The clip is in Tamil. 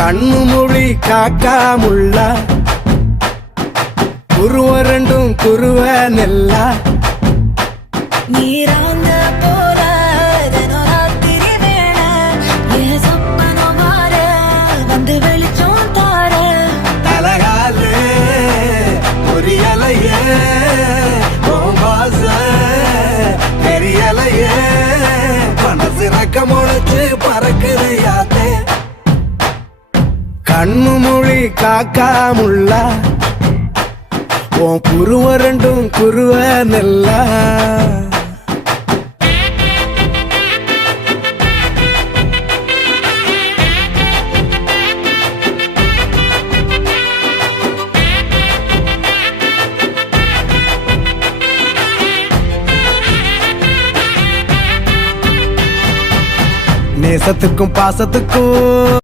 கண்ணு மொழி காக்காமுள்ள குருவ ரெண்டும் குருவ நெல்லா நீராங்க போல தினராத்திரி வேண என் சொப்பனம் மாற வந்து வெளிச்சம் தார தலகாலே பொரியலையே ஓம்பாச பெரியலையே மனசு ரக்க முளைச்சு பறக்குது யாத்தே கண்ணு மொழி காக்காமுள்ள உன் குருவ ரெண்டும் குருவ நெல்லா நேசத்துக்கும் பாசத்துக்கும்